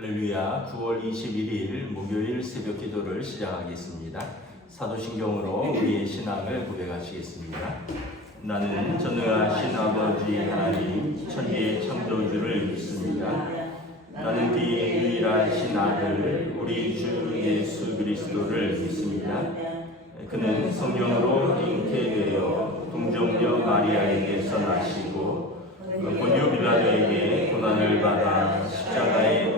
할렐루야 9월 21일 목요일 새벽 기도를 시작하겠습니다. 사도신경으로 우리의 신앙을 고백하시겠습니다. 나는 전능하신 아버지 하나님 천지의 창조주를 믿습니다. 나는 그의 유일하신 아들 우리 주 예수 그리스도를 믿습니다. 그는 성령으로 잉태되어 동정녀 마리아에게서 나시고 본디오 빌라도에게 고난을 받아 십자가에 못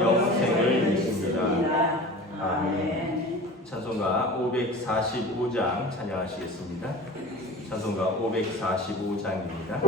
영생을 믿습니다. 아멘. 찬송가 545장 찬양하시겠습니다. 찬송가 545장입니다.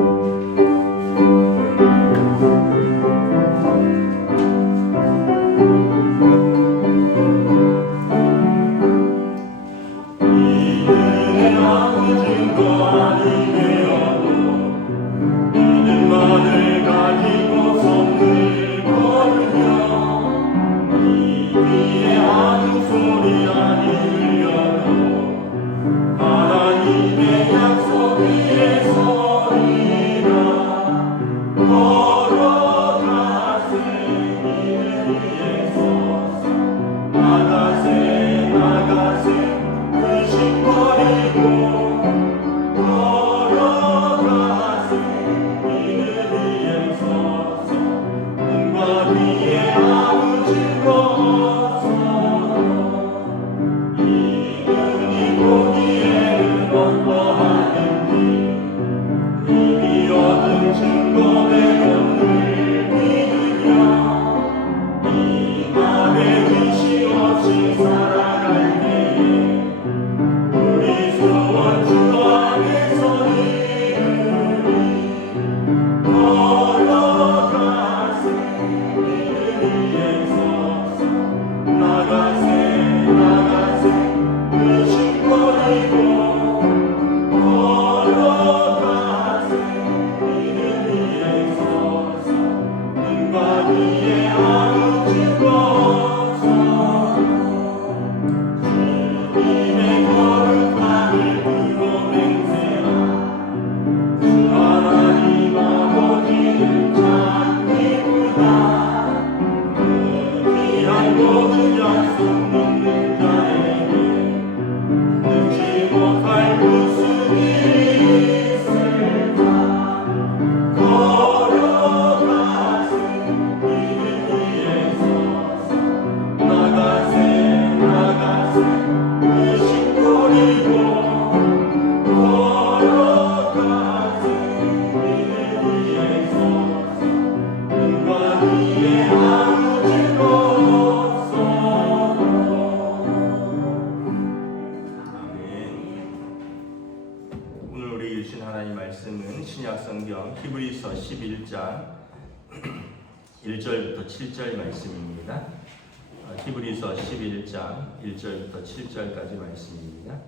말씀입니다.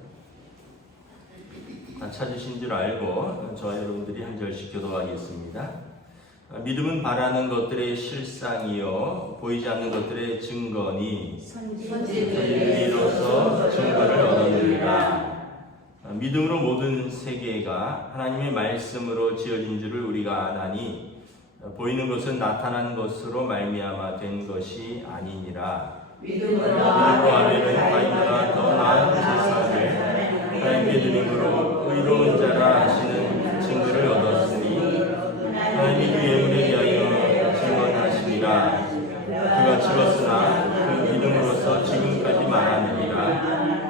다 찾으신 줄 알고 저와 여러분들이 한 절씩 교도하겠습니다. 어, 믿음은 바라는 것들의 실상이요 보이지 않는 것들의 증거니 이로서 증거를 얻었느니라. 어, 믿음으로 모든 세계가 하나님의 말씀으로 지어진 줄을 우리가 아나니 어, 보이는 것은 나타난 것으로 말미암아 된 것이 아니니라. 믿음으로 아벨은 가인보다 더 나은 제사를 하나님께 드림으로 의로운 자라 하시는 증거를 얻었으니 하나님이 그 예물에 대하여 증언하시니라. 그가 죽었으나 그 믿음으로서 지금까지 말하느니라.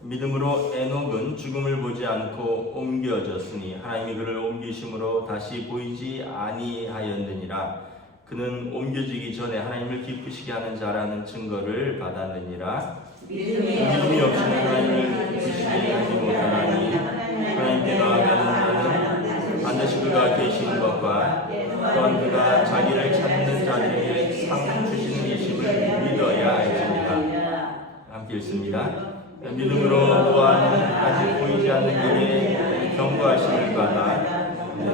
믿음으로 에녹은 죽음을 보지 않고 옮겨졌으니 하나님이 그를 옮기심으로 다시 보이지 아니하였느니라. 그는 옮겨지기 전에 하나님을 기쁘시게 하는 자라는 증거를 받았느니라. 믿음이 없이는 하나님을 기쁘시게 하지 못하나니 하나님께 나아가는 자는 반드시 그가 계신 것과 또한 그가 자기를 찾는 자들에게 상 주시는 이심을 읽습니다. 믿음으로 또한 아직 보이지 않는 길에 경고하심을 받아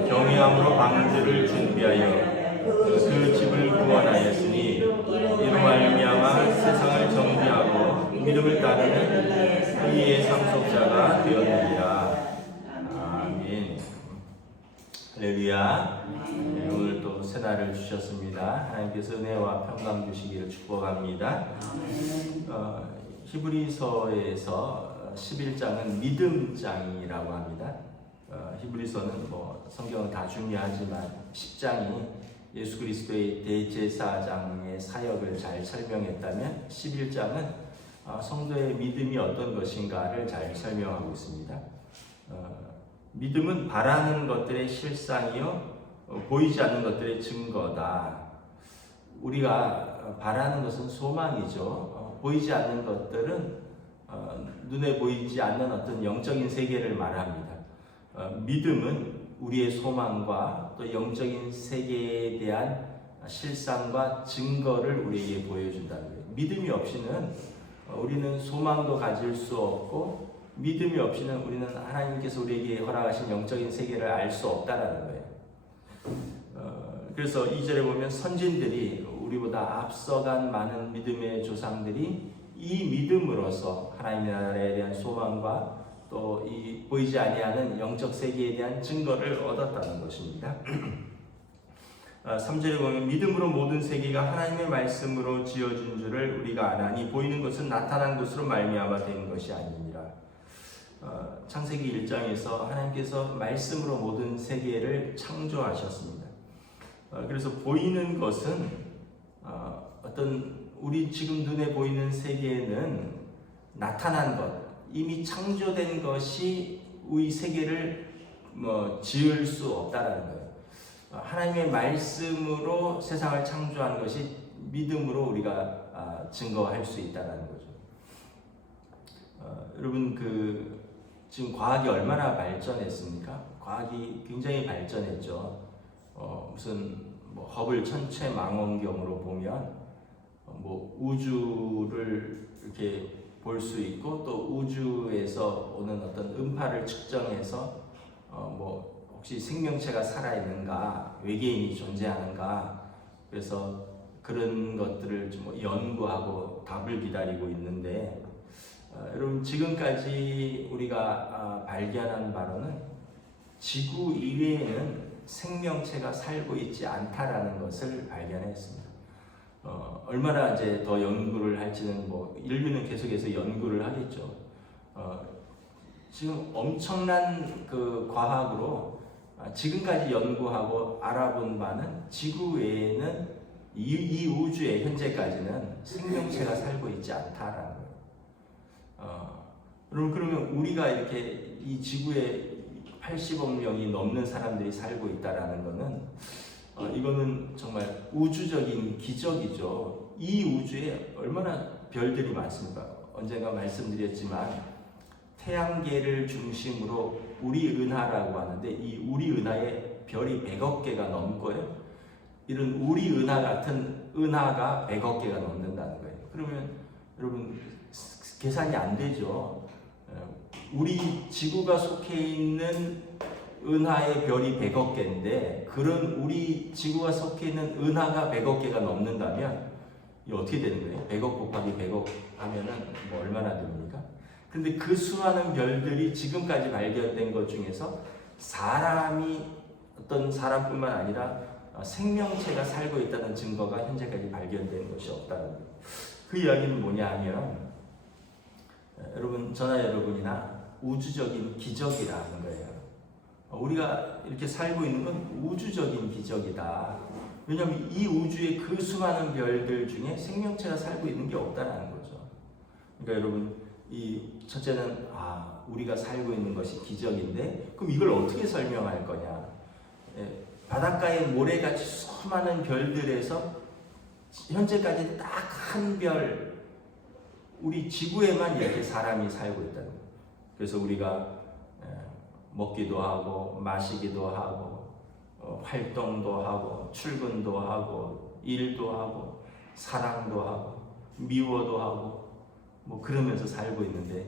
경외함으로 방주를 준비하여 그 집을 구원하였으니 이로 말미암아 세상을 정죄하고 믿음을 따르는 이의 상속자가 되었느니라. 아멘. 할렐루야. 네, 오늘 또 새날을 주셨습니다. 하나님께서 은혜와 평강 주시기를 축복합니다. 어, 히브리서에서 11장은 믿음장이라고 합니다. 어, 히브리서는 뭐 성경은 다 중요하지만 10장이 예수 그리스도의 대제사장의 사역을 잘 설명했다면 11장은 어, 성도의 믿음이 어떤 것인가를 잘 설명하고 있습니다. 어, 믿음은 바라는 것들의 실상이요 어, 보이지 않는 것들의 증거다. 우리가 바라는 것은 소망이죠. 어, 보이지 않는 것들은 어, 눈에 보이지 않는 어떤 영적인 세계를 말합니다. 어, 믿음은 우리의 소망과 또 영적인 세계에 대한 실상과 증거를 우리에게 보여준다는 거예요. 믿음이 없이는 어, 우리는 소망도 가질 수 없고 믿음이 없이는 우리는 하나님께서 우리에게 허락하신 영적인 세계를 알 수 없다라는 거예요. 어, 그래서 이절에 보면 선진들이 우리보다 앞서간 많은 믿음의 조상들이 이 믿음으로서 하나님의 나라에 대한 소망과 또 이 보이지 아니하는 영적 세계에 대한 증거를 얻었다는 것입니다. 3절에 보면 믿음으로 모든 세계가 하나님의 말씀으로 지어진 줄을 우리가 아나니 보이는 것은 나타난 것으로 말미암아 된 것이 아니니라. 어, 창세기 1장에서 하나님께서 말씀으로 모든 세계를 창조하셨습니다. 어, 그래서 보이는 것은 어, 어떤 우리 지금 눈에 보이는 세계는 나타난 것, 이미 창조된 것이 우리 세계를 뭐 지을 수 없다라는 거예요. 어, 하나님의 말씀으로 세상을 창조한 것이 믿음으로 우리가 아, 증거할 수 있다라는 거죠. 어, 여러분 그 지금 과학이 얼마나 발전했습니까? 과학이 굉장히 발전했죠. 어, 무슨 뭐 허블 천체 망원경으로 보면 어, 뭐 우주를 이렇게 볼 수 있고 또 우주에서 오는 어떤 음파를 측정해서 어, 뭐 혹시 생명체가 살아 있는가 외계인이 존재하는가 그래서 그런 것들을 좀 연구하고 답을 기다리고 있는데 어, 여러분 지금까지 우리가 아, 발견한 바로는 지구 이외에는 생명체가 살고 있지 않다라는 것을 발견했습니다. 어, 얼마나 이제 더 연구를 할지는 뭐 인류는 계속해서 연구를 하겠죠. 어, 지금 엄청난 그 과학으로 아, 지금까지 연구하고 알아본 바는 지구 외에는 이, 이 우주에 현재까지는 생명체가 살고 있지 않다라는 거예요. 어, 여러분 그러면 우리가 이렇게 이 지구에 80억 명이 넘는 사람들이 살고 있다라는 것은 어, 이거는 정말 우주적인 기적이죠. 이 우주에 얼마나 별들이 많습니까? 언젠가 말씀드렸지만 태양계를 중심으로 우리 은하라고 하는데 이 우리 은하에 별이 100억 개가 넘고요. 이런 우리 은하 같은 은하가 100억 개가 넘는다는 거예요. 그러면 여러분 계산이 안 되죠. 어, 우리 지구가 속해 있는 은하의 별이 100억 개인데 그런 우리 지구가 속해 있는 은하가 100억 개가 넘는다면 이 어떻게 되는 거예요? 100억 곱하기 100억 하면은 뭐 얼마나 됩니까? 근데 그 수많은 별들이 지금까지 발견된 것 중에서 사람이 어떤 사람뿐만 아니라 어, 생명체가 살고 있다는 증거가 현재까지 발견된 것이 없다는 거예요. 그 이야기는 뭐냐 하면 여러분 저나 여러분이나 우주적인 기적이라는 거예요. 어, 우리가 이렇게 살고 있는 건 우주적인 기적이다. 왜냐하면 이 우주의 그 수많은 별들 중에 생명체가 살고 있는 게 없다라는 거죠. 그러니까 여러분 이 첫째는 아 우리가 살고 있는 것이 기적인데 그럼 이걸 어떻게 설명할 거냐? 예, 바닷가의 모래같이 수많은 별들에서 현재까지 딱 한 별 우리 지구에만 이렇게 사람이 살고 있다는 거예요. 그래서 우리가 예, 먹기도 하고 마시기도 하고 어, 활동도 하고 출근도 하고 일도 하고 사랑도 하고 미워도 하고 뭐 그러면서 살고 있는데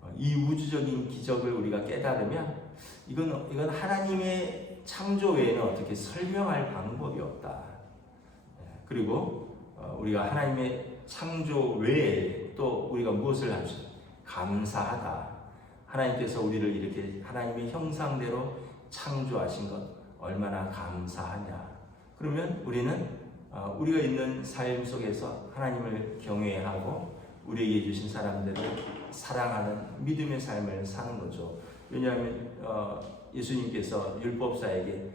어, 이 우주적인 기적을 우리가 깨달으면 이건 이건 하나님의 창조 외에는 어떻게 설명할 방법이 없다. 예, 그리고 어, 우리가 하나님의 창조 외에 또 우리가 무엇을 할 수? 감사하다. 하나님께서 우리를 이렇게 하나님의 형상대로 창조하신 것 얼마나 감사하냐. 그러면 우리는 어, 우리가 있는 삶 속에서 하나님을 경외하고 우리에게 주신 사람들을 사랑하는 믿음의 삶을 사는 거죠. 왜냐하면 어, 예수님께서 율법사에게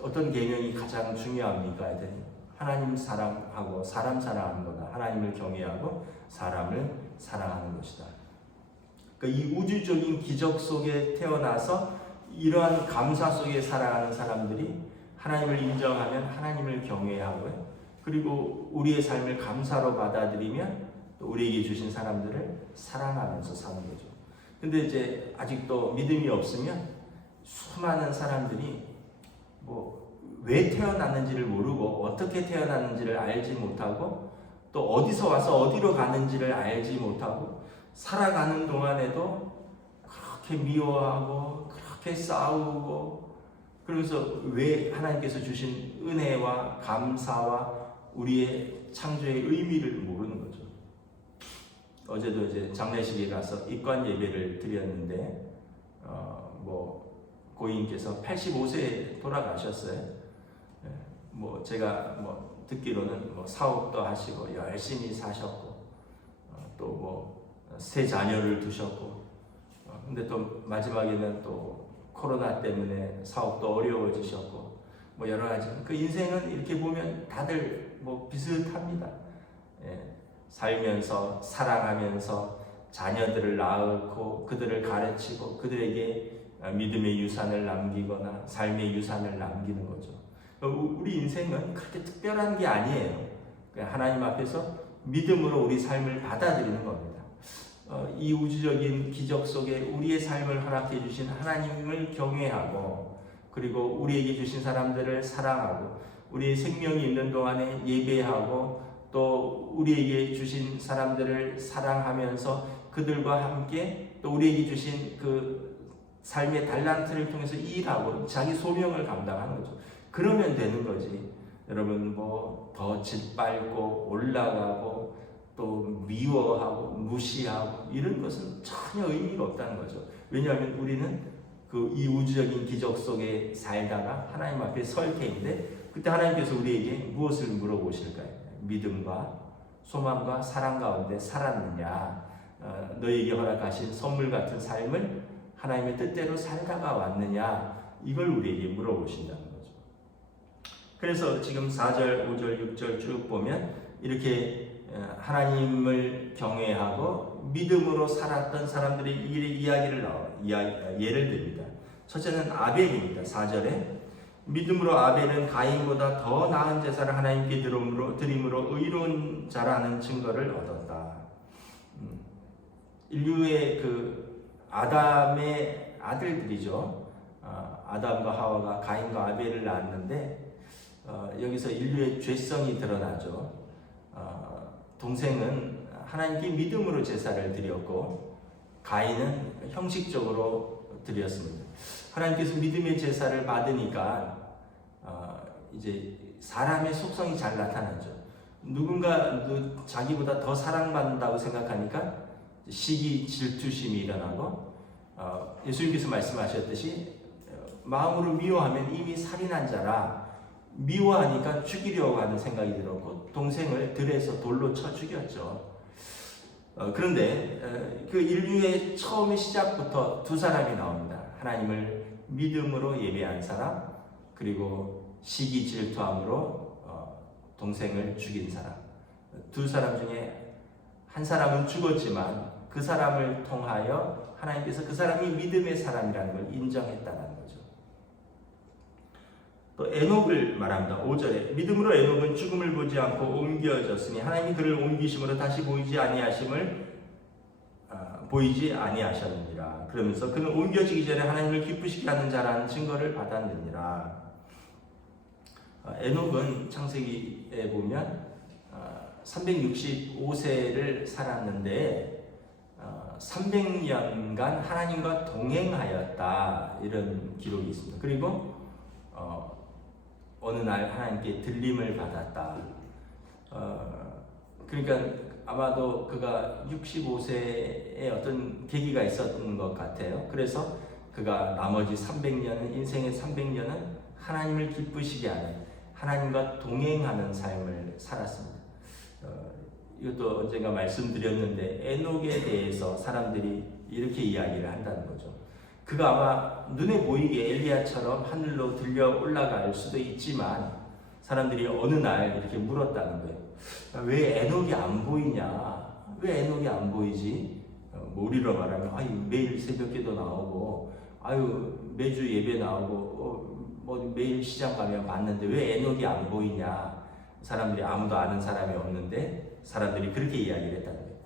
어떤 계명이 가장 중요합니까? 했더니 하나님 사랑하고 사람 사랑하는 거다. 하나님을 경외하고 사람을 사랑하는 것이다. 그러니까 이 우주적인 기적 속에 태어나서 이러한 감사 속에 살아가는 사람들이 하나님을 인정하면 하나님을 경외하고요. 그리고 우리의 삶을 감사로 받아들이면 또 우리에게 주신 사람들을 사랑하면서 사는 거죠. 근데 이제 아직도 믿음이 없으면 수많은 사람들이 뭐 왜 태어났는지를 모르고 어떻게 태어났는지를 알지 못하고 또 어디서 와서 어디로 가는지를 알지 못하고 살아가는 동안에도 그렇게 미워하고 그렇게 싸우고 그러면서 왜 하나님께서 주신 은혜와 감사와 우리의 창조의 의미를 모르는 거죠. 어제도 이제 장례식에 가서 입관 예배를 드렸는데 어, 뭐 고인께서 85세에 돌아가셨어요. 예, 뭐 제가 뭐 듣기로는 뭐 사업도 하시고 열심히 사셨고 어, 또뭐 세 자녀를 두셨고 어, 근데 또 마지막에는 또 코로나 때문에 사업도 어려워지셨고 뭐 여러 가지 그 인생은 이렇게 보면 다들 뭐 비슷합니다. 예, 살면서 사랑하면서 자녀들을 낳고 그들을 가르치고 그들에게 믿음의 유산을 남기거나 삶의 유산을 남기는 거죠. 우리 인생은 그렇게 특별한 게 아니에요. 그냥 하나님 앞에서 믿음으로 우리 삶을 받아들이는 겁니다. 어, 이 우주적인 기적 속에 우리의 삶을 허락해 주신 하나님을 경외하고 그리고 우리에게 주신 사람들을 사랑하고 우리의 생명이 있는 동안에 예배하고 또 우리에게 주신 사람들을 사랑하면서 그들과 함께 또 우리에게 주신 그 삶의 달란트를 통해서 일하고 자기 소명을 감당하는 거죠. 그러면 되는 거지. 여러분 뭐 더 짓밟고 올라가고 또 미워하고 무시하고 이런 것은 전혀 의미가 없다는 거죠. 왜냐하면 우리는 그 이 우주적인 기적 속에 살다가 하나님 앞에 설 테인데 그때 하나님께서 우리에게 무엇을 물어보실까요? 믿음과 소망과 사랑 가운데 살았느냐? 어, 너에게 허락하신 선물 같은 삶을 하나님의 뜻대로 살다가 왔느냐? 이걸 우리에게 물어보신다는 거죠. 그래서 지금 4절, 5절, 6절 쭉 보면 이렇게 어, 하나님을 경외하고 믿음으로 살았던 사람들의 이야기를 나와 예를 듭니다. 첫째는 아벨입니다. 4절에 믿음으로 아벨은 가인보다 더 나은 제사를 하나님께 드림으로, 드림으로 의로운 자라는 증거를 얻었다. 음, 인류의 그 아담의 아들들이죠. 어, 아담과 하와가 가인과 아벨을 낳았는데 어, 여기서 인류의 죄성이 드러나죠. 어, 동생은 하나님께 믿음으로 제사를 드렸고 가인은 형식적으로 드렸습니다. 하나님께서 믿음의 제사를 받으니까 어, 이제 사람의 속성이 잘 나타나죠. 누군가 자기보다 더 사랑받는다고 생각하니까 시기 질투심이 일어나고 어, 예수님께서 말씀하셨듯이 어, 마음으로 미워하면 이미 살인한 자라 미워하니까 죽이려고 하는 생각이 들었고 동생을 들에서 돌로 쳐 죽였죠. 어, 그런데 어, 그 인류의 처음의 시작부터 두 사람이 나옵니다. 하나님을 믿음으로 예배한 사람 그리고 시기 질투함으로 어, 동생을 죽인 사람 두 사람 중에 한 사람은 죽었지만 그 사람을 통하여 하나님께서 그 사람이 믿음의 사람이라는 걸 인정했다는 거죠. 또 에녹을 말합니다. 5절에 믿음으로 에녹은 죽음을 보지 않고 옮겨졌으니 하나님이 그를 옮기심으로 다시 보이지 아니하심을 아, 보이지 아니하셨느니라. 그러면서 그는 옮겨지기 전에 하나님을 기쁘시게 하는 자라는 증거를 받았느니라. 아, 에녹은 창세기에 보면 아, 365세를 살았는데 어, 300년간 하나님과 동행하였다 이런 기록이 있습니다. 그리고 어, 어느 날 하나님께 들림을 받았다. 어, 그러니까 아마도 그가 65세에 어떤 계기가 있었던 것 같아요. 그래서 그가 나머지 300년은 인생의 300년은 하나님을 기쁘시게 하는 하나님과 동행하는 삶을 살았습니다. 어, 이것도 언젠가 말씀드렸는데 에녹에 대해서 사람들이 이렇게 이야기를 한다는 거죠. 그가 아마 눈에 보이게 엘리야처럼 하늘로 들려 올라갈 수도 있지만 사람들이 어느 날 이렇게 물었다는 거예요. 왜 에녹이 안 보이냐? 왜 에녹이 안 보이지? 어, 뭐 우리로 말하면 아유 매일 새벽기도 나오고 아유 매주 예배 나오고 어, 뭐 매일 시장 가면 봤는데 왜 에녹이 안 보이냐? 사람들이 아무도 아는 사람이 없는데 사람들이 그렇게 이야기를 했다는 거예요.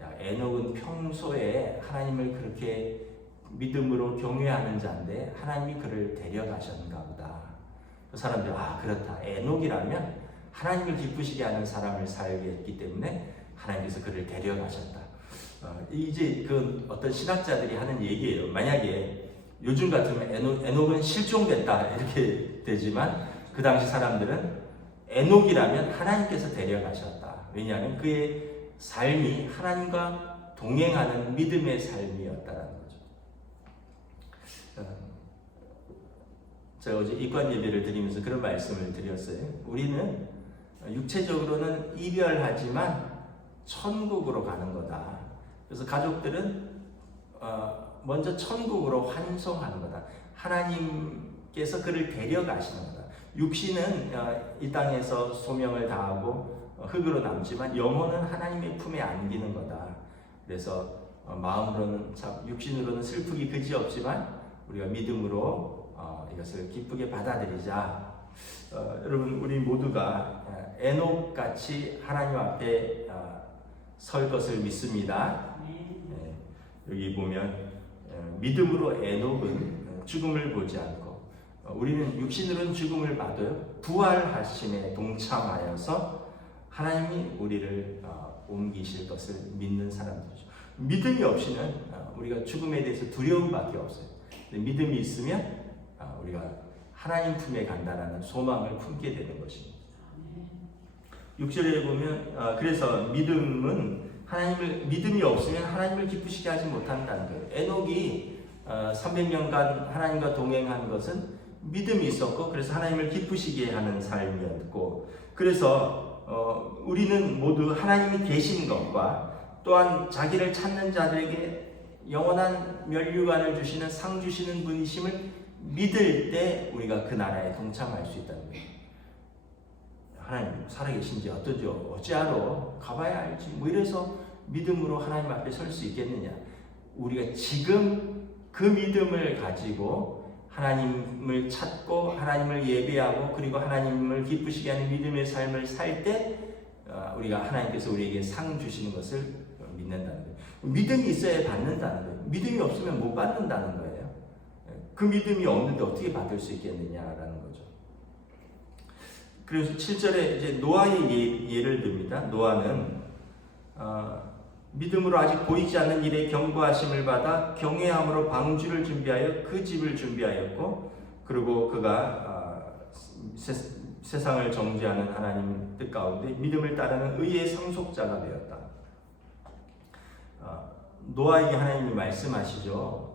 야, 에녹은 평소에 하나님을 그렇게 믿음으로 경외하는 자인데 하나님이 그를 데려가셨는가 보다. 그 사람들이 아 그렇다. 에녹이라면 하나님을 기쁘시게 하는 사람을 살게 했기 때문에 하나님께서 그를 데려가셨다. 어, 이제 그 어떤 신학자들이 하는 얘기예요. 만약에 요즘 같으면 에녹, 에녹은 실종됐다 이렇게 되지만 그 당시 사람들은 에녹이라면 하나님께서 데려가셨다. 왜냐하면 그의 삶이 하나님과 동행하는 믿음의 삶이었다라는 거죠. 어, 제가 어제 입관 예배를 드리면서 그런 말씀을 드렸어요. 우리는 육체적으로는 이별하지만 천국으로 가는 거다. 그래서 가족들은 어, 먼저 천국으로 환송하는 거다. 하나님께서 그를 데려가시는 거다. 육신은 어, 이 땅에서 소명을 다하고 어, 흙으로 남지만 영혼은 하나님의 품에 안기는 거다. 그래서 어, 마음으로는 참 육신으로는 슬프기 그지 없지만 우리가 믿음으로 이것을 기쁘게 받아들이자. 여러분 우리 모두가 에녹 같이 하나님 앞에 설 것을 믿습니다. 네, 여기 보면 믿음으로 에녹은 죽음을 보지 않고 어, 우리는 육신으로는 죽음을 받아요. 부활하심에 동참하여서 하나님이 우리를 어, 옮기실 것을 믿는 사람들이죠. 믿음이 없이는 어, 우리가 죽음에 대해서 두려움밖에 없어요. 믿음이 있으면 우리가 하나님 품에 간다라는 소망을 품게 되는 것입니다. 6절에 보면 그래서 믿음은 하나님을 믿음이 없으면 하나님을 기쁘시게 하지 못한다는 거예요. 에녹이 300년간 하나님과 동행한 것은 믿음이 있었고 그래서 하나님을 기쁘시게 하는 삶이었고 그래서 어, 우리는 모두 하나님이 계신 것과 또한 자기를 찾는 자들에게 영원한 멸류관을 주시는 상 주시는 분이심을 믿을 때 우리가 그 나라에 동참할 수 있다는 거예요. 하나님 살아계신지 어떤지 어찌하러 가봐야 알지 뭐 이래서 믿음으로 하나님 앞에 설 수 있겠느냐 우리가 지금 그 믿음을 가지고 하나님을 찾고 하나님을 예배하고 그리고 하나님을 기쁘시게 하는 믿음의 삶을 살때 어, 우리가 하나님께서 우리에게 상 주시는 것을 믿는다는 거예요. 믿음이 있어야 받는다는 거예요. 믿음이 없으면 못 받는다는 거예요. 그 믿음이 없는데 어떻게 받을 수 있겠느냐라는 거죠. 그래서 7절에 이제 노아의 예, 를 듭니다. 노아는 어, 믿음으로 아직 보이지 않는 일에 경고하심을 받아 경외함으로 방주를 준비하여 그 집을 준비하였고 그리고 그가 아, 세, 상을 정죄하는 하나님 뜻 가운데 믿음을 따르는 의의 상속자가 되었다. 아, 노아에게 하나님이 말씀하시죠.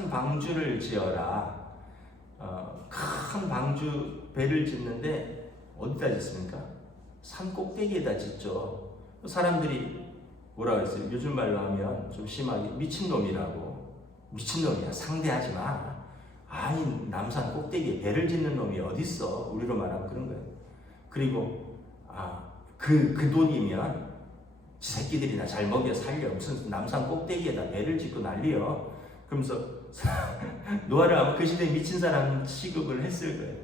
어, 큰 방주를 지어라. 어, 큰 방주 배를 짓는데 어디다 짓습니까? 산 꼭대기에다 짓죠. 사람들이 뭐라 그랬어요? 요즘 말로 하면 좀 심하게 미친놈이라고 미친놈이야 상대하지 마 아니 남산 꼭대기에 배를 짓는 놈이 어딨어 우리로 말하면 그런 거예요 그리고 아 그그 그 돈이면 지 새끼들이나 잘 먹여 살려 무슨 남산 꼭대기에다 배를 짓고 난리여 그러면서 노아를 아마 그 시대에 미친 사람 취급을 했을 거예요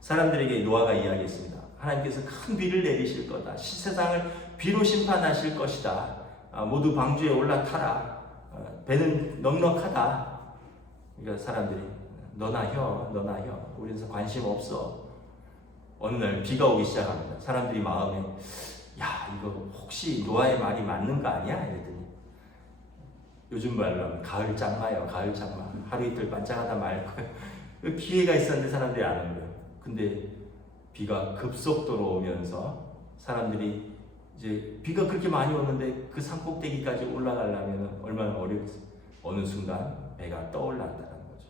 사람들에게 노아가 이야기했습니다 하나님께서 큰 비를 내리실 거다. 세상을 비로 심판하실 것이다. 아, 모두 방주에 올라타라. 어, 배는 넉넉하다. 그러니까 사람들이 너나 혀, 너나 혀. 우리는 관심 없어. 어느 날 비가 오기 시작합니다. 사람들이 마음에 야 이거 혹시 노아의 말이 맞는 거 아니야? 이랬더니 요즘 말로 하면 가을 장마요 가을 장마 하루 이틀 반짝하다 말 거예요. 그 기회가 있었는데 사람들이 안 온 거예요. 근데 비가 급속도로 오면서 사람들이 이제 비가 그렇게 많이 오는데 그 산꼭대기까지 올라가려면 얼마나 어렵겠어요. 어느 순간 배가 떠올랐다는 거죠.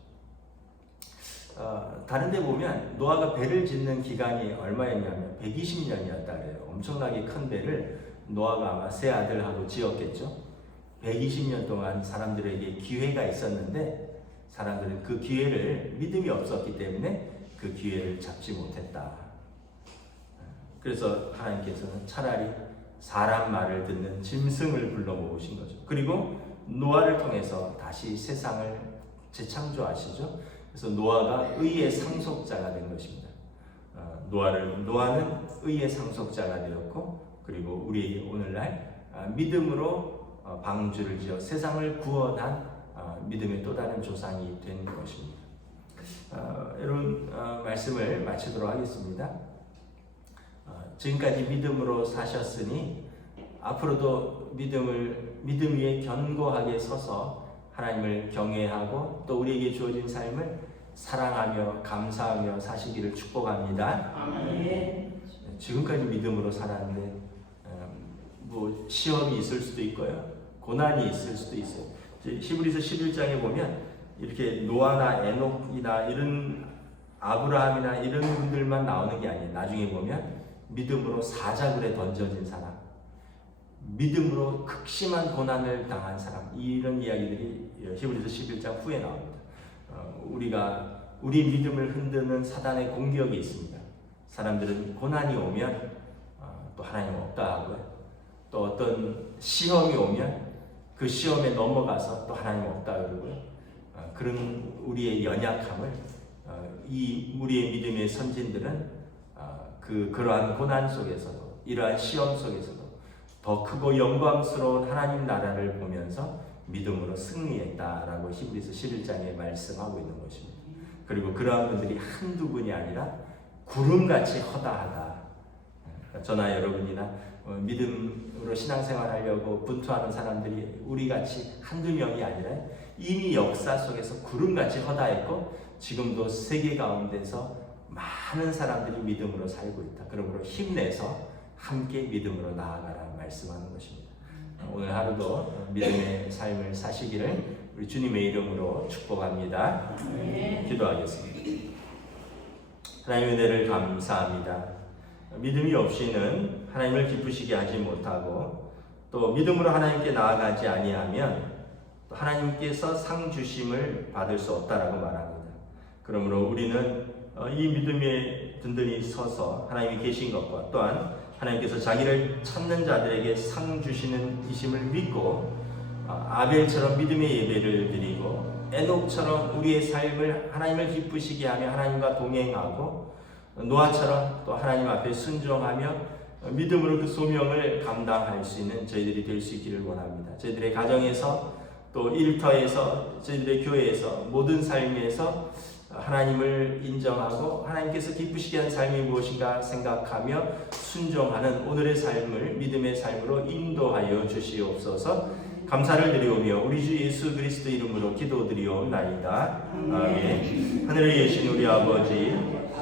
어, 다른 데 보면 노아가 배를 짓는 기간이 얼마였냐면 120년이었다 그래요. 엄청나게 큰 배를 노아가 아마 세 아들하고 지었겠죠. 120년 동안 사람들에게 기회가 있었는데 사람들은 그 기회를 믿음이 없었기 때문에 그 기회를 잡지 못했다. 그래서 하나님께서는 차라리 사람 말을 듣는 짐승을 불러 모으신 거죠. 그리고 노아를 통해서 다시 세상을 재창조하시죠. 그래서 노아가 의의 상속자가 된 것입니다. 어, 노아를 노아는 의의 상속자가 되었고 그리고 우리 오늘날 아, 믿음으로 어, 방주를 지어 세상을 구원한 어, 믿음의 또 다른 조상이 된 것입니다. 어, 어, 말씀을 마치도록 하겠습니다. 어, 지금까지 믿음으로 사셨으니 앞으로도 믿음을 믿음 위에 견고하게 서서 하나님을 경외하고 또 우리에게 주어진 삶을 사랑하며 감사하며 사시기를 축복합니다. 아멘. 지금까지 믿음으로 살았는데 음, 뭐 시험이 있을 수도 있고요. 고난이 있을 수도 있어요. 히브리서 11장에 보면 이렇게 노아나 에녹이나 이런 아브라함이나 이런 분들만 나오는 게 아니에요. 나중에 보면 믿음으로 사자굴에 던져진 사람, 믿음으로 극심한 고난을 당한 사람 이런 이야기들이 히브리서 11장 후에 나옵니다. 어, 우리가 우리 믿음을 흔드는 사단의 공격이 있습니다. 사람들은 고난이 오면 어, 또 하나님 없다 하고요. 또 어떤 시험이 오면 그 시험에 넘어가서 또 하나님 없다 그러고요. 어, 그런 우리의 연약함을 어, 이 우리의 믿음의 선진들은 어, 그 그러한 고난 속에서도 이러한 시험 속에서도 더 크고 영광스러운 하나님 나라를 보면서 믿음으로 승리했다라고 히브리서 11장에 말씀하고 있는 것입니다. 그리고 그러한 분들이 한두 분이 아니라 구름같이 허다하다. 저나 여러분이나 어, 믿음으로 신앙생활 하려고 분투하는 사람들이 우리 같이 한두 명이 아니라 이미 역사 속에서 구름같이 허다했고 지금도 세계 가운데서 많은 사람들이 믿음으로 살고 있다. 그러므로 힘내서 함께 믿음으로 나아가라 말씀하는 것입니다. 오늘 하루도 믿음의 삶을 사시기를 우리 주님의 이름으로 축복합니다. 기도하겠습니다. 하나님의 은혜를 감사합니다. 믿음이 없이는 하나님을 기쁘시게 하지 못하고 또 믿음으로 하나님께 나아가지 아니하면 또 하나님께서 상 주심을 받을 수 없다라고 말합니다. 그러므로 우리는 어, 이 믿음에 든든히 서서 하나님이 계신 것과 또한 하나님께서 자기를 찾는 자들에게 상 주시는 이심을 믿고 어, 아벨처럼 믿음의 예배를 드리고 에녹처럼 우리의 삶을 하나님을 기쁘시게 하며 하나님과 동행하고 노아처럼 또 하나님 앞에 순종하며 믿음으로 그 소명을 감당할 수 있는 저희들이 될 수 있기를 원합니다. 저희들의 가정에서 또 일터에서 저희들의 교회에서 모든 삶에서 하나님을 인정하고 하나님께서 기쁘시게 한 삶이 무엇인가 생각하며 순종하는 오늘의 삶을 믿음의 삶으로 인도하여 주시옵소서. 감사를 드리오며 우리 주 예수 그리스도 이름으로 기도드리옵나이다. 아멘. 하늘에 계신 우리 아버지,